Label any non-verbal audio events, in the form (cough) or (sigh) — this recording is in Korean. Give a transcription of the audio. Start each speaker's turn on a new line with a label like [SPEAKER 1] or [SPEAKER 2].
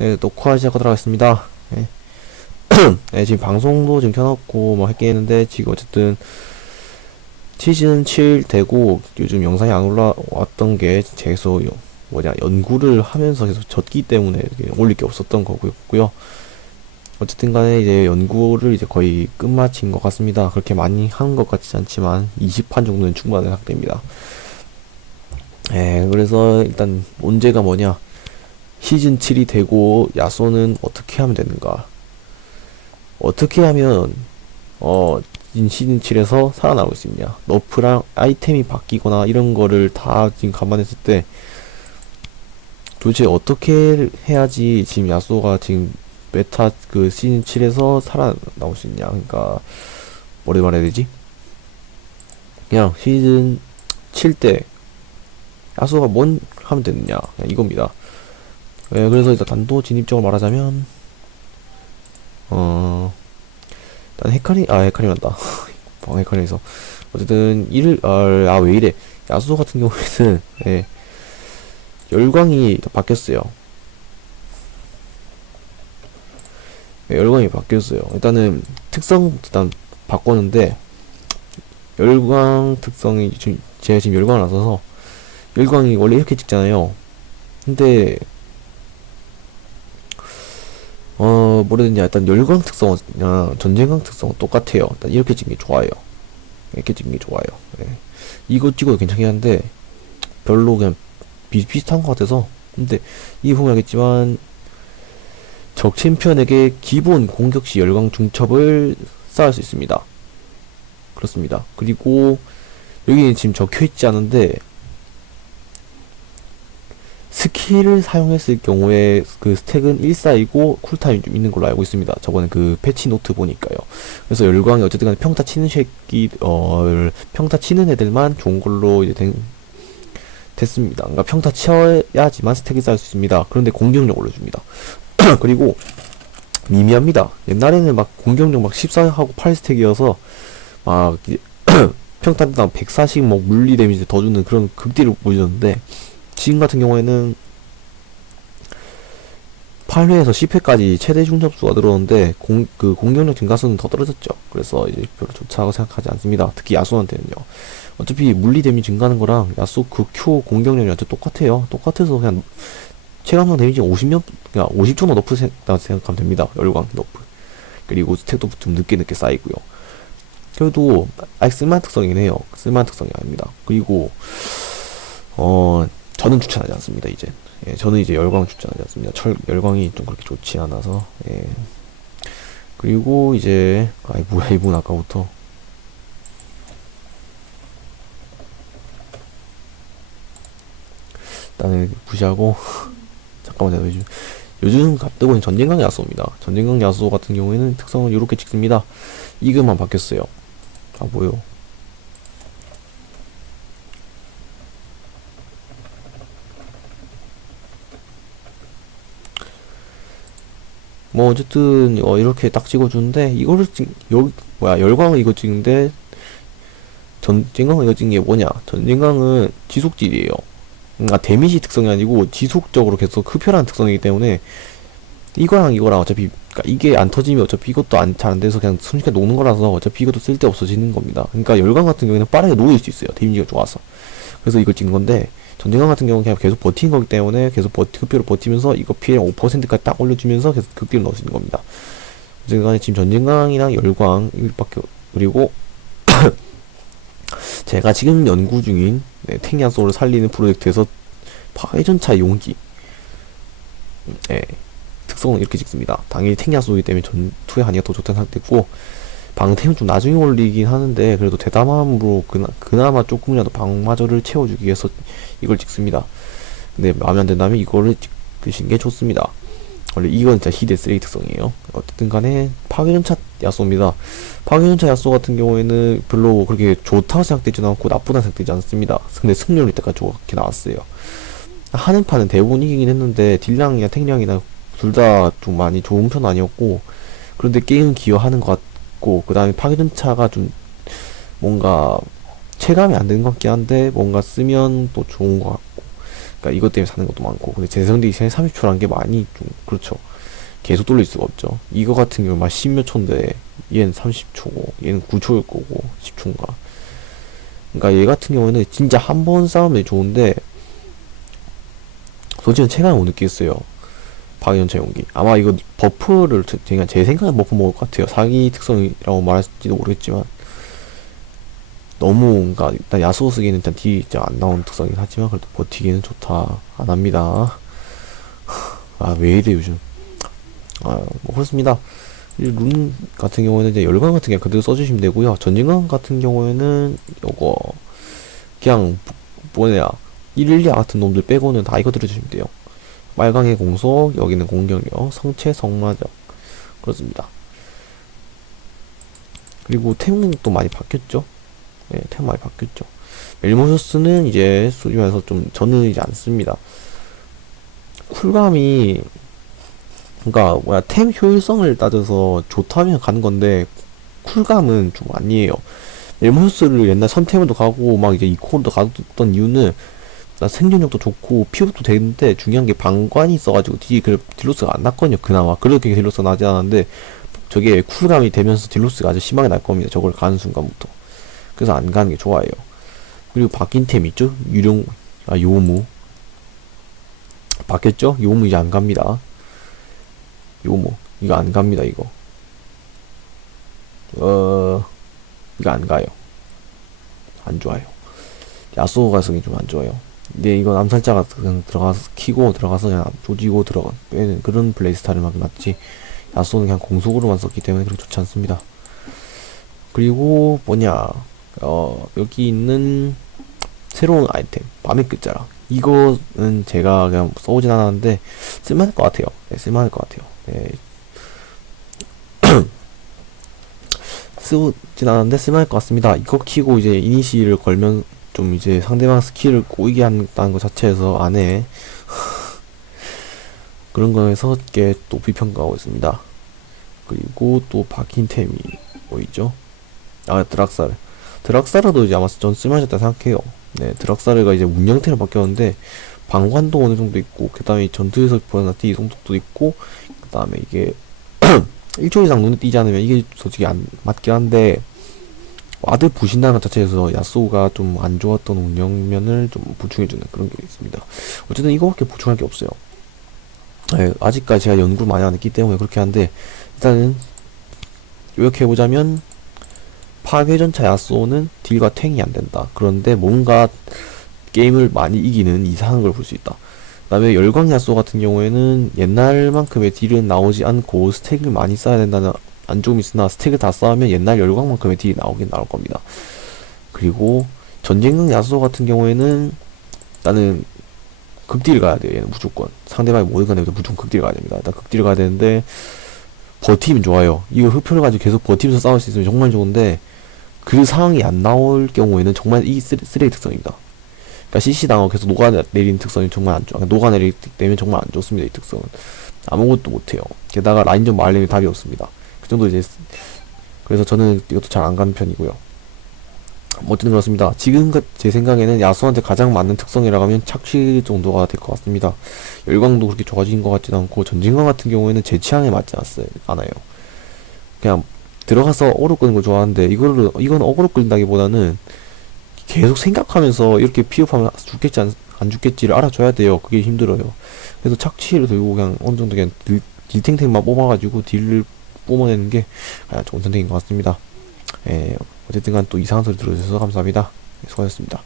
[SPEAKER 1] 네, 녹화 시작하도록 하겠습니다. 네. 네, (clears throat) 지금 방송도 지금 켜놨고, 뭐, 할게 했는데, 지금 어쨌든, 시즌 7 되고, 요즘 영상이 안 올라왔던 게, 계속, 요- 뭐냐, 연구를 하면서 계속 졌기 때문에 올릴 게 없었던 거고요. 어쨌든 간에 이제 연구를 이제 거의 끝마친 것 같습니다. 그렇게 많이 한 것 같지 않지만, 20판 정도는 충분한 상태입니다. 예, 그래서 일단 문제가 뭐냐. 시즌 7이 되고 야소는 어떻게 하면 되는가? 어떻게 하면 어인 시즌 7에서 살아남을 수 있냐? 너프랑 아이템이 바뀌거나 이런 거를 다 지금 감안했을 때 도대체 어떻게 해야지 지금 야소가 지금 메타 그 시즌 7에서 살아남을 수 있냐? 그러니까 뭐라 말해야 되지? 그냥 시즌 7 때 야소가 뭔 하면 되느냐? 이겁니다. 예, 그래서 일단 단도 진입적으로 말하자면 어 일단 헤카리 아 헤카리 맞다. 방 헤카리에서. 어쨌든 이를 아왜 이래. 야수 같은 경우에는 (laughs) 예 열광이 바뀌었어요. 예, 열광이 바뀌었어요. 일단은 특성 일단 바꿨는데 열광 특성이 지금 제가 지금 열광을 나서서 열광이 원래 이렇게 찍잖아요. 근데 어, 되냐. 일단 열광 특성은, 아, 전쟁광 특성은 똑같아요. 일단 이렇게 찍는 게 좋아요. 이렇게 찍는 게 좋아요. 네. 이거 찍어도 괜찮긴 한데, 별로 그냥 비슷비슷한 것 같아서. 근데, 이 보면 알겠지만, 적 챔피언에게 기본 공격 시 열광 중첩을 쌓을 수 있습니다. 그렇습니다. 그리고, 여기는 지금 적혀있지 않은데, 스킬을 사용했을 경우에 그 스택은 1 쌓이고 쿨타임이 좀 있는 걸로 알고 있습니다. 저번에 그 패치 노트 보니까요. 그래서 열광이 어쨌든 간에 평타 치는 새끼, 어, 평타 치는 애들만 좋은 걸로 이제 된, 됐습니다. 그러니까 평타 쳐야지만 스택이 쌓일 수 있습니다. 그런데 공격력 올려줍니다. (clears throat) 그리고 미미합니다. 옛날에는 막 공격력 막 14하고 8스택이어서 막 이제 (clears throat) 평타당 140뭐 물리 데미지 더 주는 그런 극딜을 보여줬는데 지금 같은 경우에는 8회에서 10회까지 최대 중접수가 들어오는데 공, 그 공격력 증가수는 더 떨어졌죠. 그래서 이제 별로 좋다고 생각하지 않습니다. 특히 야수한테는요. 어차피 물리 데미지 증가하는 거랑 야수 그 Q 공격력이 완전 똑같아요. 똑같아서 그냥 체감상 데미지 50몇, 그냥 50 정도 너프 생각하면 됩니다. 열광 너프. 그리고 스택도 좀 늦게 늦게 쌓이고요. 그래도 아직 쓸만한 특성이긴 해요. 쓸만한 특성이 아닙니다. 그리고 어 저는 추천하지 않습니다. 이제 예, 저는 이제 열광 추천하지 않습니다. 철 열광이 좀 그렇게 좋지 않아서 예. 그리고 이제 아이 뭐야 이분 아까부터 일단은 무시하고 (laughs) 잠깐만요 요즘 요즘 갑자기 전쟁강 야수입니다. 전쟁강 야수 같은 경우에는 특성을 이렇게 찍습니다. 이것만 바뀌었어요. 아 뭐요? 뭐 어쨌든 어 이렇게 딱 찍어주는데 이거를 찍 여기 뭐야 열광을 이거 찍는데 전쟁광을 이거 찍는 게 뭐냐? 전쟁광은 지속질이에요. 그러니까 데미지 특성이 아니고 지속적으로 계속 흡혈하는 특성이기 때문에 이거랑 이거랑 어차피 그러니까 이게 안 터지면 어차피 이것도 안 잘 안 돼서 그냥 순식간에 녹는 거라서 어차피 이것도 쓸데 없어지는 겁니다. 그러니까 열광 같은 경우에는 빠르게 녹일 수 있어요. 데미지가 좋아서. 그래서 이걸 찍는 건데 전쟁강 같은 경우는 계속 버티는 거기 때문에 계속 버티, 극비를 버티면서 이거 피해량 5%까지 딱 올려주면서 계속 극비를 넣을 수 있는 겁니다. 어쨌든 지금 전쟁강이랑 열광, 이밖에, 그리고, (coughs) 제가 지금 연구 중인, 네, 탱야소를 살리는 프로젝트에서 파괴전차 용기, 네, 특성은 이렇게 찍습니다. 당연히 탱야소이기 때문에 전투의 한이가 더 좋다는 상태고, 방템은 좀 나중에 올리긴 하는데 그래도 대담함으로 그나, 그나마 조금이라도 방마저를 채워주기 위해서 이걸 찍습니다. 근데 마음에 안 든다면 이거를 찍으신 게 좋습니다. 원래 이건 진짜 희대 쓰레기 특성이에요. 어쨌든 간에 파괴전차 야쏘입니다. 파괴전차 야쏘 같은 경우에는 별로 그렇게 좋다고 생각되지 않고 나쁘다고 생각되지 않습니다. 근데 승률이 때까지 좋게 나왔어요. 하는 판은 대부분 이기긴 했는데 딜량이나 탱량이나 둘 다 좀 많이 좋은 편 아니었고 그런데 게임은 기여하는 것 같 고 그 다음에 파괴전차가 좀 뭔가 체감이 안 되는 것 같긴 한데 뭔가 쓰면 또 좋은 것 같고. 그러니까 이것 때문에 사는 것도 많고. 근데 재생되기 전에 30초라는 게 많이 좀 그렇죠. 계속 돌릴 수가 없죠. 이거 같은 경우 막 10몇 초인데 얘는 30초고 얘는 9초일 거고 10초인가. 그러니까 얘 같은 경우에는 진짜 한 번 싸우면 좋은데 솔직히 체감을 못 느끼겠어요 박연차 용기. 아마 이거 버프를 제- 제가 제 생각에 버프 먹을 것 같아요. 사기 특성이라고 말할지도 모르겠지만 너무 뭔가 일단 야수호 쓰기에는 일단 딜이 안 나오는 특성이긴 하지만 그래도 버티기는 좋다. 안 합니다. 아 왜 이래 요즘. 아뭐 그렇습니다. 이룬 같은 경우에는 이제 열광 같은 게 그대로 써주시면 되고요. 전진강 같은 경우에는 요거 그냥 뭐냐 112 같은 놈들 빼고는 다 이거 들어주시면 돼요 빨강의 공속 여기는 공격력 성체 성마적 그렇습니다. 그리고 또 많이 바뀌었죠? 네, 템 많이 바뀌었죠. 멜모셔스는 이제 수집해서 좀 저는 이제 안 씁니다. 쿨감이 그러니까 뭐야 템 효율성을 따져서 좋다면 가는 건데 쿨감은 좀 아니에요. 멜모셔스를 옛날 선템으로 가고 막 이제 이코도 가던 이유는 나 생존력도 좋고 피업도 되는데 중요한 게 방관이 있어가지고 딜그 딜로스가 안 났거든요 그나마. 그렇게 딜로스가 나지 않았는데 저게 쿨감이 되면서 딜로스가 아주 심하게 날 겁니다 저걸 가는 순간부터. 그래서 안 가는 게 좋아요. 그리고 바뀐 템 있죠? 유령 아 요무. 바뀌었죠? 요무 이제 안 갑니다. 요무. 이거 안 갑니다 이거. 어 이거 안 가요. 안 좋아요. 야쏘 가성이 좀 안 좋아요 근데 이건 암살자가 그냥 들어가서 키고 들어가서 그냥 조지고 들어가 빼는 그런 플레이 스타일을 막 맞지. 야쏘는 그냥 공속으로만 썼기 때문에 그렇게 좋지 않습니다. 그리고 뭐냐 어 여기 있는 새로운 아이템 밤의 끝자락. 이거는 제가 그냥 써보진 않았는데 쓸만할 것 같아요. 네, 쓸만할 것 같아요. 네. (clears throat) 쓰진 않았는데 쓸만할 것 같습니다. 이거 키고 이제 이니시를 걸면 좀 이제 상대방 스킬을 꼬이게 한다는 것 자체에서 안에 (laughs) 그런 거에서 꽤 높이 평가하고 있습니다. 그리고 또 박힌 템이 보이죠? 아 드락사르 드락사르도 이제 아마 전 쓸만하셨다 생각해요. 네 드락사르가 이제 운영템으로 바뀌었는데 방관도 어느 정도 있고 그 다음에 전투에서 보여나 띠 성독도 있고 그 다음에 이게 (clears throat) 1초 이상 눈에 띄지 않으면 이게 솔직히 안 맞긴 한데 와드 부신다는 것 자체에서 야쏘가 좀 안 좋았던 운영면을 좀 보충해주는 그런 게 있습니다. 어쨌든 이거밖에 보충할 게 없어요. 네, 아직까지 제가 연구를 많이 안 했기 때문에 그렇게 한데 일단은 요약해보자면 파괴전차 야쏘는 딜과 탱이 안 된다. 그런데 뭔가 게임을 많이 이기는 이상한 걸 볼 수 있다. 그 다음에 열광 야쏘 같은 경우에는 옛날만큼의 딜은 나오지 않고 스택을 많이 쌓아야 된다는 안좀 있으나 스택을 다 쌓으면 옛날 열광만큼의 딜이 나오긴 나올 겁니다. 그리고 전쟁강 야수 같은 경우에는 나는 극딜 가야 돼요. 얘는 무조건 상대방이 모든 간에 무조건 극딜 가야 됩니다. 일단 극딜 가야 되는데 버티면 좋아요. 이거 흡혈을 가지고 계속 버티면서 싸울 수 있으면 정말 좋은데 그 상황이 안 나올 경우에는 정말 이 쓰레, 쓰레기 특성입니다. 그러니까 CC 당하고 계속 녹아내리는 특성이 정말 안 좋아. 녹아내리기 때문에 정말 안 좋습니다. 이 특성은 아무것도 못해요. 게다가 라인전 말리면 답이 없습니다. 그 정도 이제 그래서 저는 이것도 잘 안 가는 편이고요. 뭐 어쨌든 그렇습니다. 지금 그- 제 생각에는 야수한테 가장 맞는 특성이라고 하면 착취 정도가 될 것 같습니다. 열광도 그렇게 좋아진 것 같지도 않고 전진강 같은 경우에는 제 취향에 맞지. 않아요. 그냥 들어가서 어그로 끄는 걸 좋아하는데 이거를 이건 어그로 끌다기보다는 계속 생각하면서 이렇게 피업하면 죽겠지 안, 안 죽겠지를 알아줘야 돼요. 그게 힘들어요. 그래서 착취를 들고 그냥 어느 정도 그냥 딜, 딜탱탱만 뽑아가지고 딜을 뿜어내는 게 가장 좋은 선택인 것 같습니다. 예, 어쨌든 간 또 이상한 소리 들어주셔서 감사합니다. 예, 수고하셨습니다.